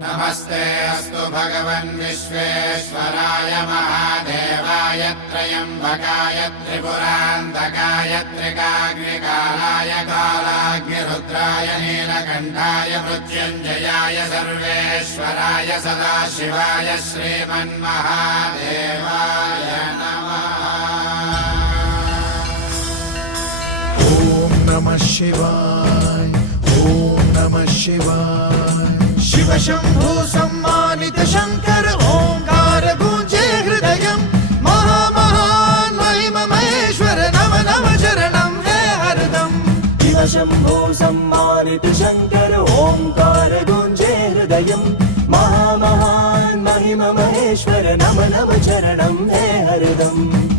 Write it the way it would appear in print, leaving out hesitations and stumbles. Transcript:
नमस्ते अस्तु भगवन् विश्वेश्वराय महादेवाय त्र्यम्बकाय त्रिपुरान्तकाय त्रिकाग्निकालाय कालाग्निरुद्राय नीलकण्ठाय मृत्युञ्जयाय सर्वेश्वराय सदाशिवाय श्रीमन्महादेवाय नमः। ॐ नमः शिवाय ॐ नमः शिवाय। शिव शंभु सम्मानित शंकर ओंकार गूंजे हृदयम् महामहान् महिम महेश्वर नम नम चरणं हे हरदम्। शिव शंभु सम्मानित शंकर ओंकार गूंजे हृदयम् महामहान् महिम महेश्वर नम नम चरणं हे हरदम्।